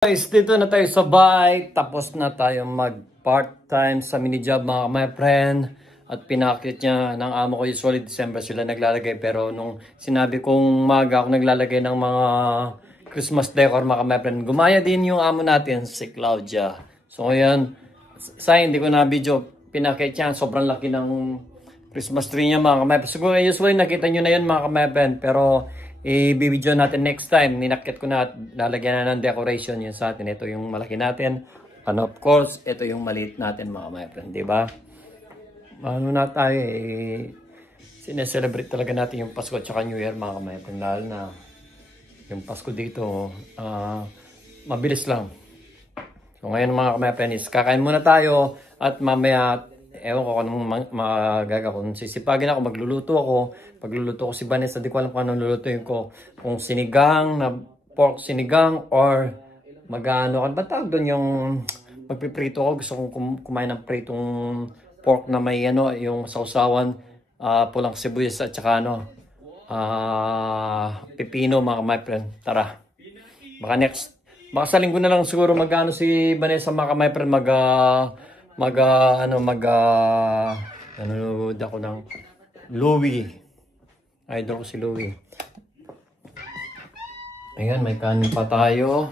Guys, dito na tayo sa bahay. Tapos na tayo mag part-time sa mini job mga my friend. At pinakit niya ng amo ko, usually December sila naglalagay. Pero nung sinabi kong maga ako naglalagay ng mga Christmas decor mga my friend, gumaya din yung amo natin, si Claudia. So ngayon, sayang hindi ko na video. Pinakit niya, sobrang laki ng Christmas tree niya mga my friend. Siguro usually nakita nyo na yun mga my friend. Pero i-video natin next time. Ninakit ko na at lalagyan na ng decoration yun sa atin. Ito yung malaki natin. And of course, ito yung maliit natin mga my friend. Diba? Ano na tayo sineselebrate talaga natin yung Pasko at saka New Year mga my friend. Lalo na yung Pasko dito, mabilis lang. So ngayon mga my friend is kakain muna tayo at mamaya ewan ko kung anong magagawin. Sisipagin ako, magluluto ako. Pagluluto ko si Vanessa, di ko alam kung anong lulutuin ko. Kung sinigang na pork sinigang or magano. Ba tawag doon yung magpiprito ko. Gusto kong kumain ng pritong pork na may ano, yung sausawan, pulang sibuyas at saka ano, pipino mga my friend. Tara. Baka sa linggo na lang siguro magano si Vanessa mga my friend nanonood ako ng Louie. Idol ko si Louie. Ayan, may kanin pa tayo.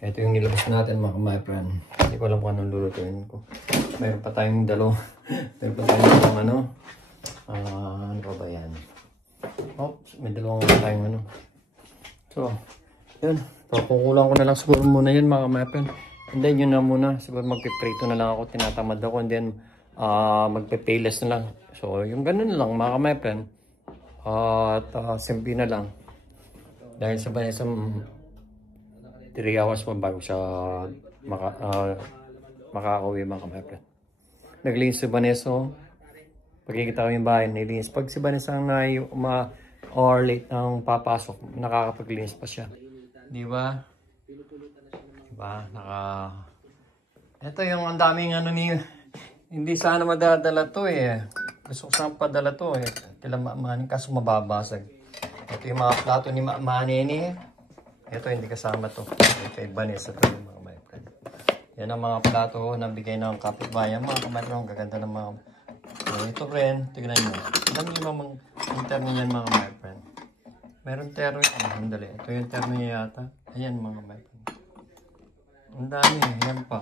Ito yung nilabas natin mga my friend. Hindi ko alam kung anong lulutuin ko. Mayroon pa tayong mayroon pa tayong ano pa ba yan? Oops, may dalawang tayong ano. So, yun. Kukulang ko na lang siguro muna yun mga my friend. And then yun na muna, siguro magpiprito na lang ako, tinatamad ako, and then magpipayless na lang. So yung ganun lang mga my friend. At simple na lang. Dahil sa Vanessa 3 hours pa bago siya makakauwi mga my friend. Naglinis si Vanessa, pagkikita ko yung bahay, nilinis. Pag si Vanessa or late nang papasok, nakakapaglinis pa siya. Di ba? Ito yung ang daming ano hindi sana madadala to Gusto ko sana padala to Kila Mani kaso mababasag. Ito yung mga plato ni Mani Ito hindi kasama to. Kay Vanessa to yung mga my friend. Yan ang mga plato na bigay ng kapitbayan. Mga kamay ng gaganda ng mga ito rin. Tignan nyo. Alam nyo yung terno yan mga my friend. Meron terno yan. Handali. Ito yung terno niya yata. Ayan mga my friend. Ang dami, yan pa.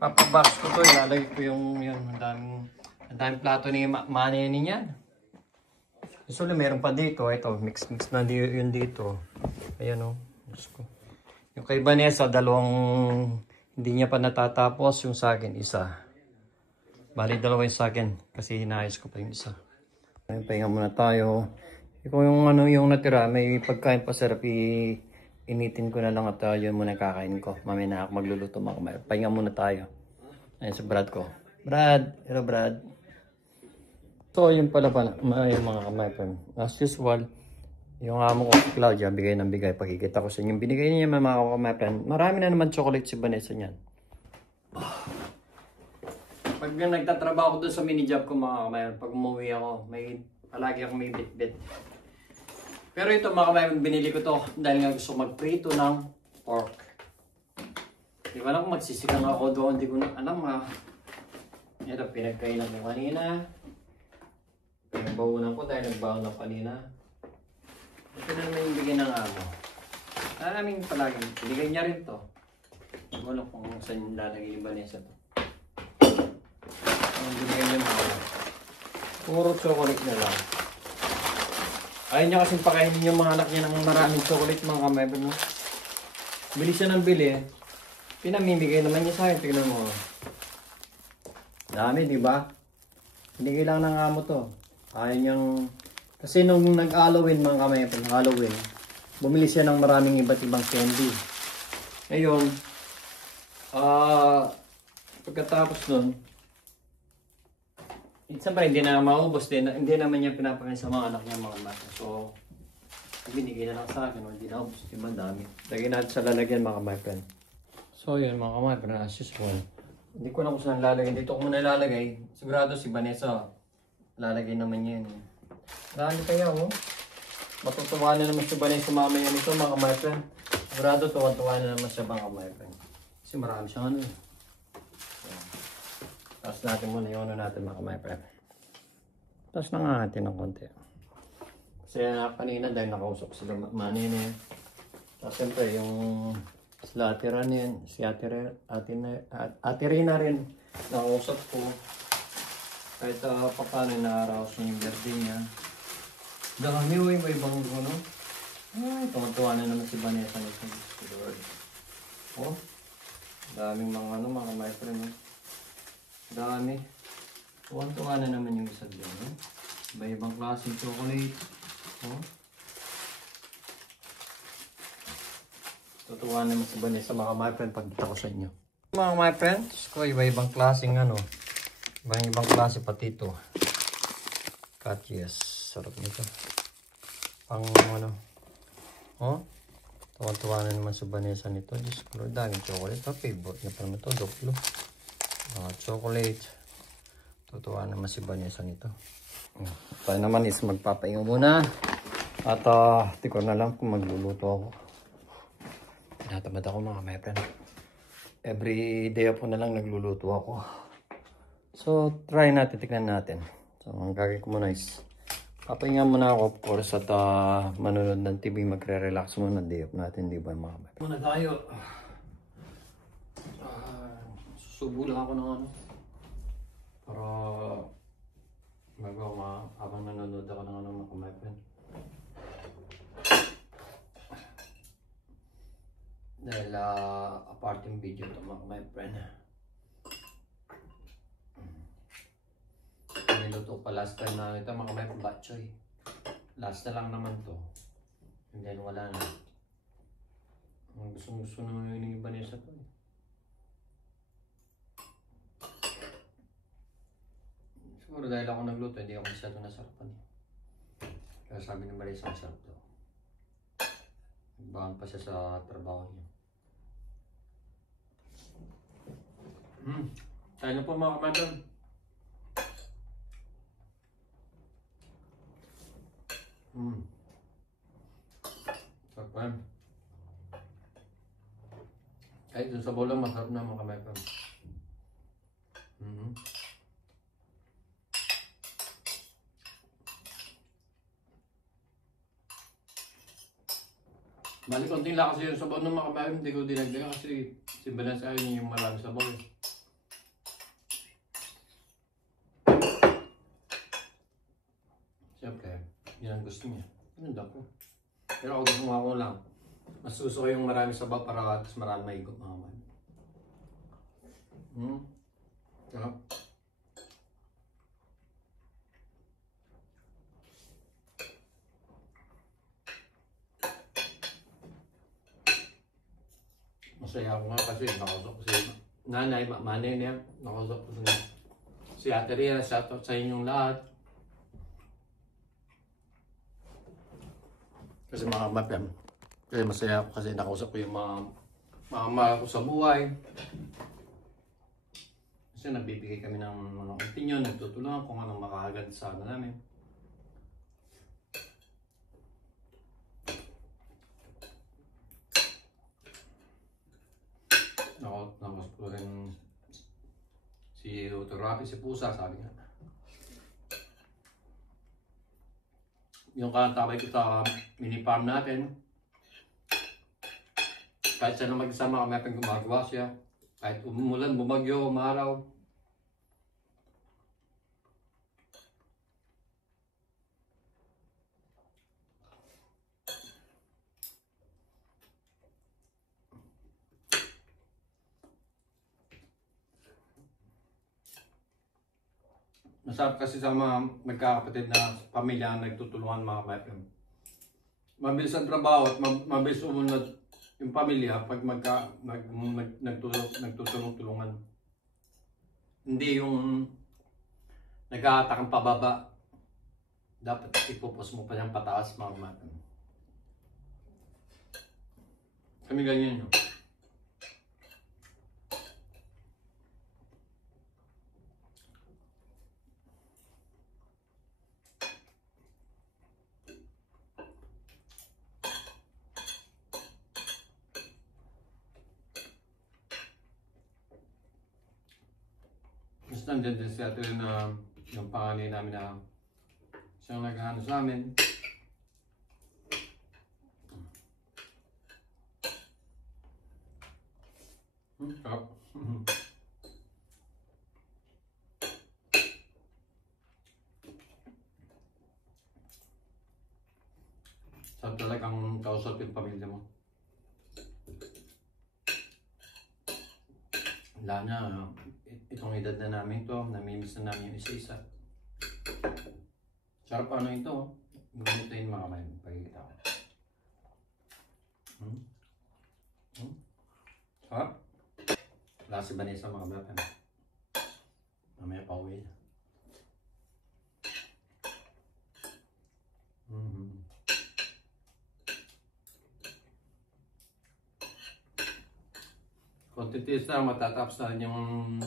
Papabox ko to, ilalagay ko yung ang daming plato ni Mani niyan. So, meron pa dito, ito, mix na yun dito. Ayan o, yung kay Vanessa, dalawang hindi niya pa natatapos, yung sa akin, isa. Bali, dalawa yung sa akin, kasi hinayos ko pa yung isa. Ayun, pahinga muna tayo. Kung yung natira, may pagkain pa sarap initin ko na lang at yun muna kakain ko. Mamaya na ako magluluto mga kamay. Pahinga muna tayo. Ayun sa Brad ko. Brad! Hello Brad! So yun pala yung mga kamay. As usual, yung amo ko si Claudia, bigay ng bigay. Pagkikita ko sa inyo. Binigay niya mga kamay. Marami na naman chocolate si Vanessa niyan. Pag nagtatrabaho ko doon sa mini job ko mga kamay, pag umuwi ako, palagi akong may bit-bit. Pero ito mga kamay, binili ko to dahil nga gusto magprito ng pork. Di ba lang kung magsisigang ako doon, hindi ko na alam Ito pinagkainan ko kanina. Pinagbawonan ko dahil nagbaon ako kanina. Ito na naman yung bigay ng amo. Maraming palagi, binigay niya rin to. Wala kung saan yung lalagay yung Vanessa to. Ang binigay niya mga puro chocolate na lang. Ayaw niya kasing pakainin yung mga anak niya ng maraming chocolate mga kamay. Bili siya ng bili. Pinamimigay naman niya sa akin. Tignan mo. Dami, di ba? Hindi kailangan ng amo to. Ayaw niyang... Kasi nung nag-Halloween mga kamay, Halloween, bumili siya ng maraming iba't ibang candy. Ngayon, pagkatapos nun, siyempre hindi na maubos din, hindi naman niya pinapakain sa mga anak niya mga mata. So, binigay na lang sa akin, hindi na ubos, diba dami. Lagyan natin sa lalagyan mga my friend. So yun mga my friend, as usual. Hindi ko na kung saan lalagyan. Dito ko muna ilalagay. Sigurado si Vanessa, lalagay naman niya yun. Marami kaya Matutuwa na naman si Vanessa mamaya nito mga my friend. Sigurado tuwa-tuwa na naman siya mga my friend. Kasi marami siyang ano. Tapos natin muna yung ano natin mga my friend. Tapos na nga natin ng konti. Kasi kanina dahil nakausap sila manini. Tapos siyempre yung sila Ate Ranin, si Ate Rina rin nakausap ko. Kahit paano na-arouse niya yung birthday niya. Dami may ibang ano. Ay, tuwa-tuwa na naman si Vanessa nito. Lord. Oh, daming mga ano mga my friend. Oh. Dami. Tuwa-tuwa na naman yung isa dyan. Oh. Iba-ibang klaseng chocolate. Oh. Tutuwa naman si Vanessa mga my friend pagkita ko sa inyo. Mga my friends, ko iba-ibang klaseng ano. Ibang klase pati ito. Katyes. Sarap nito. Pang ano. Oh. Tuwa-tuwa na naman si Vanessa nito. Diyos ko, daming chocolate. Favorite na pa naman ito. Doplo. Chocolate. Tutuwa naman si Vanessa nito. Tayo naman is magpapaingo muna. At di ko na lang kung magluluto ako. Tinatamad ako mga my friend. Every day po na lang nagluluto ako. So try natin, tignan natin. So ang gagawin ko muna is papahinga muna ako of course at manonood ng TV, magre-relax muna. Day off natin, di ba mga my friend? Muna tayo. Susubo lang ako ng ano. Para magawa habang nanonood ako ng ano mga my friend. Dahil apart yung video ito mga my friend. Niluto pa last time na ito mga my friend batchoy. Last na lang naman to. And then wala na. Gusto naman yung iba niya sa to. Siguro dahil ako nagluto, hindi ako masyado nasarapan. Kaya sabi ni Marisa, masarap daw. Nagbahan pa siya sa trabaho niya. Tayo na po mga kamadam. Sarap pa yan. Kahit dun sa bolang masarap na mga kamadam. Bali konting lang kasi yung sabaw ng mga kabayan, hindi ko dinagdagan kasi si Vanessa ayaw niya yung marami sabaw. Siyempre, yun ang gusto niya. Yun daw ko. Pero ako gusto nga ko lang. Mas gusto ko yung marami sabaw para mas marami maikot mga kabayan. Sarap. Masaya ako nga kasi nakausap ko si nanay, manay niya, nakausap ko si Ate Rhea, sa inyong lahat. Kasi mga mapem, kasi masaya ako kasi nakausap ko yung mga mahal ko sa buhay. Kasi nagbibigay kami ng mga opinion, nagtutulungan kung anong makahagad sa ano namin. Nakausap ko rin si Dr. Rafi, si Pusa, sabi nga. Yung katabay ko sa mini farm natin, kahit siya na mag-isama kami ating gumagawa siya, kahit umulan, bumagyo, umaraw. Masarap kasi sa mga magkakapatid na pamilya na nagtutulungan mga kapatid. Mabilis ang trabaho at mabilis umunod yung pamilya pag nagtutulong-tulungan. Hindi yung nag-aatakang pababa. Dapat ipupos mo pa yung pataas mga kapatid. Kami ganyan yun. Tapos nandyan din si ate na yung panganay namin na siyang naghahano sa amin. Sarap. Sarap talagang kausap yung pamilya mo. Wala na, itong edad na namin to, namimiss na namin yung isa-isa. Sarap ano ito, ganito yung mga kamay, pagkikita ko. Sarap. Wala si Vanessa mga bata. Mamaya pa uwi. Kontitis na matatapos na yung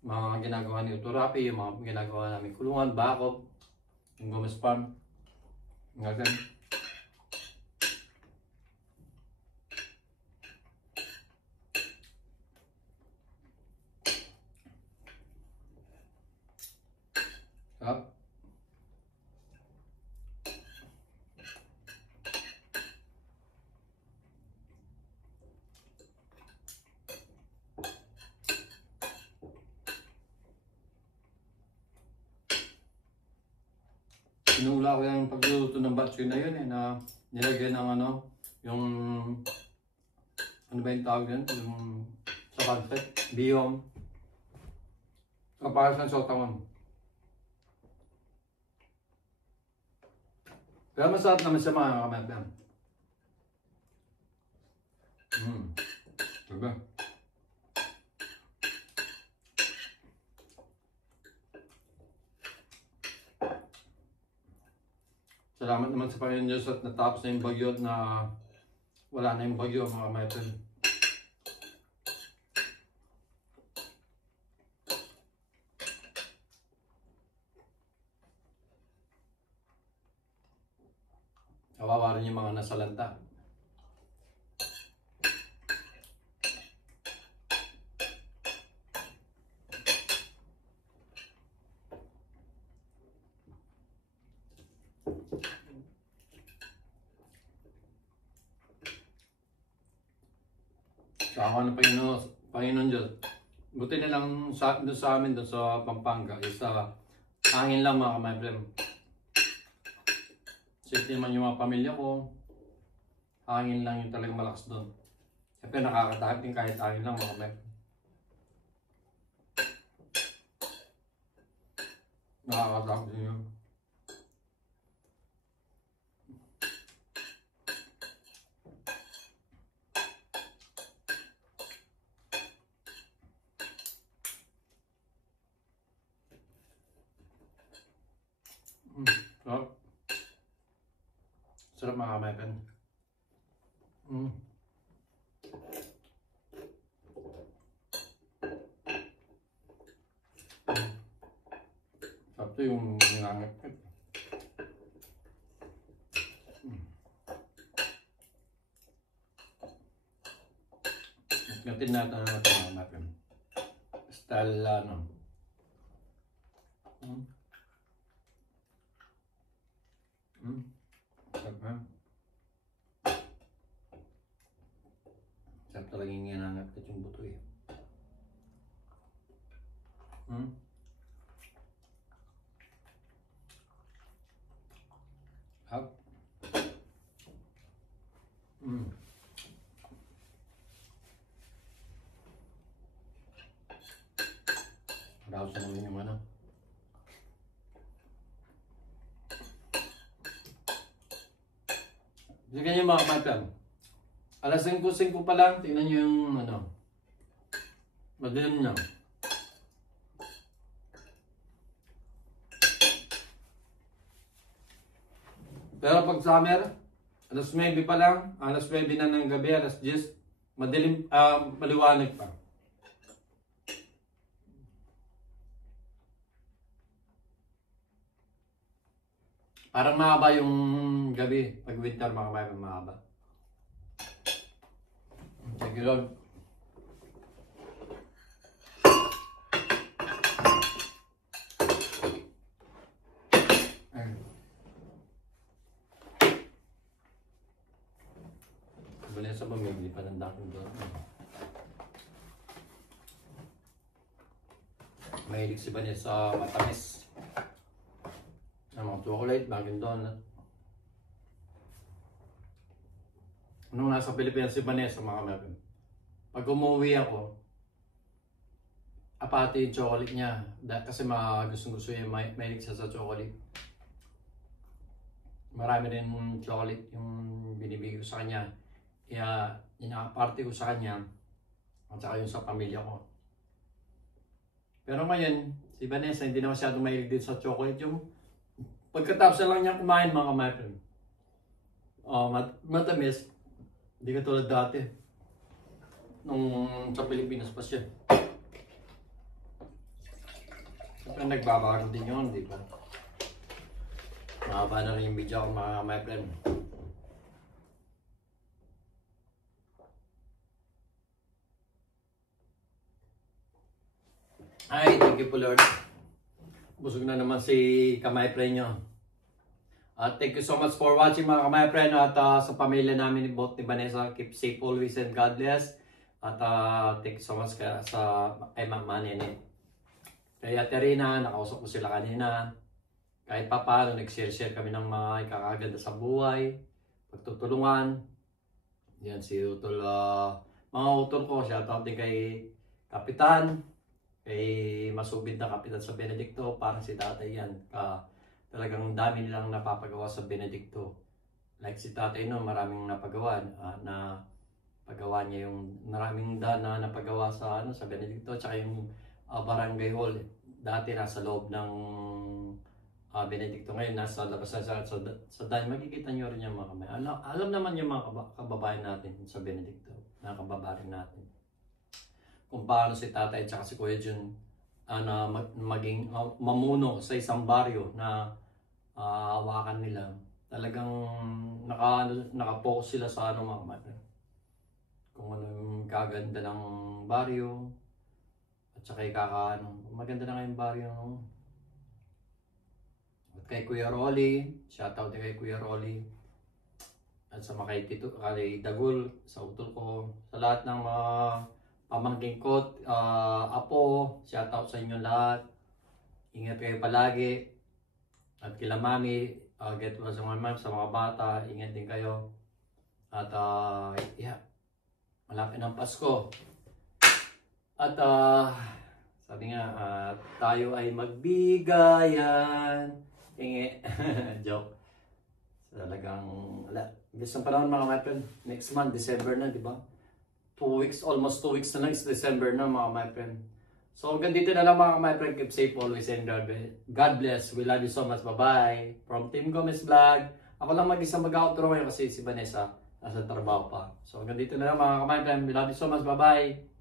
mga ginagawa ni Uturapi, yung mga ginagawa namin kulungan, bakop, yung Gomez Farm. Ngayon. Sarap. Sinula ko yung pagluluto ng batchoy na yun na nilagyan ng ano, yung ano ba yung tawag yun? Yung sa pancit, biyom. Kaparas ng sotangon. Pero masarap naman siya mga kamay. Diba? Salamat naman sa Panginoon Diyos at natapos na yung bagyo at na wala na yung bagyo mga kamay. Kawawa rin yung mga nasa lanta. Kawa ng Panginoon Diyos. Buti na lang sa amin doon sa Pampanga. Isa hangin lang mga kamay. Safe naman yung mga pamilya ko. Hangin lang yung talagang malakas doon. Siyempre nakakatakot din kahit hangin lang mga kamay. Nakakatakot din yun. Sarap. Sarap mga kamay. Sarap to yung nangangit. Ngatin natin mga kamay. Style ano. Sarap ha? Sarap talaga yung nangangat ka yung buto eh. Sarap. Daos na naman yung ano. Sige nyo mga kapatid. Alas 5:05 pa lang, tingnan nyo yung ano. Madilim na. Pero pag summer, alas 9 pa lang, alas 9 na ng gabi, alas 10, madilim, maliwanag pa. Parang mahaba yung gabi. Pag winter, mahaba. Thank you, Lord. Dunkin Donuts. Mahilig si Vanessa sa matamis. Ang mga chocolate, Dunkin Donuts. Nung nasa Pilipinas si Vanessa, mga kapatid, pag umuwi ako, apati yung chocolate niya. Kasi gusto niya, mahilig siya sa chocolate. Marami rin chocolate yung binibigay ko sa kanya. Kaya inaparte ko sa kanya at saka yung sa pamilya ko. Pero ngayon, si Vanessa hindi na masyadong mahilig din sa chocolate. Yung pagkatapos na lang niya kumain, mga kapatid, matamis. Hindi ka tulad dati. Nung sa Pilipinas pa siya. Siyempre nagbabago din yun, di ba? Mahaba na rin yung video ko, mga my friend. Ay, thank you po Lord. Busog na naman si kamay friend nyo. Thank you so much for watching mga kamay friend. At sa pamilya namin ni both ni Vanessa, keep safe always and God bless. At thank you so much sa Ma'am Manene. Kaya Terina, nakausap ko sila kanina. Kahit pa paano, nag-share kami ng mga ikakaganda sa buhay, pagtutulungan. Yan si Utol, mga utol ko, shoutout din kay Kapitan, kay masubid na Kapitan sa Benedicto, parang si tatay yan. Talagang dami nilang napapagawa sa Benedicto. Like si tatay no, maraming napagawa na pagawa niya yung maraming na napagawa sa sa Benedicto, tsaka yung barangay hall. Dati nasa loob ng Benedicto, ngayon nasa labas sa dahil makikita niyo rin yung mga kamay. Alam naman yung mga kababayan natin sa Benedicto, mga kababayan natin, kung paano si tatay tsaka si Kuya Jun na maging mamuno sa isang baryo na hawakan nila. Talagang naka-focus sila sa mga kamay. Kung ano yung kaganda ng baryo at saka maganda na nga yung baryo. At kay Kuya Rolly, shoutout din kay Kuya Rolly. At sa mga kay Dagul, sa utol ko, sa lahat ng mga pamangking ko, apo, shoutout sa inyo lahat. Ingat kayo palagi. At kila mami, get well sa mga ma'am, sa mga bata, ingat din kayo. At malapit ng Pasko. At sabi nga, tayo ay magbigayan. Inge, joke. Talagang, bilis ng panahon mga my friend. Next month, December na, di ba? 2 weeks, almost 2 weeks na lang is December na mga my friend. So, ganito na lang mga my friend. Keep safe always and God bless. We love you so much. Bye-bye. From Team Gomez Vlog. Ako lang mag-isa mag-outro ngayon kasi si Vanessa nasa trabaho pa. So, ganito na lang mga my friend. We love you so much. Bye-bye.